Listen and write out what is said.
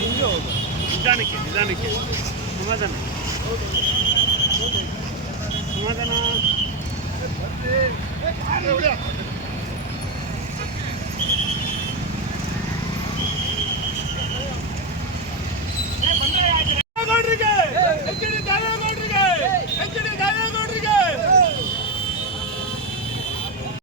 Thank you.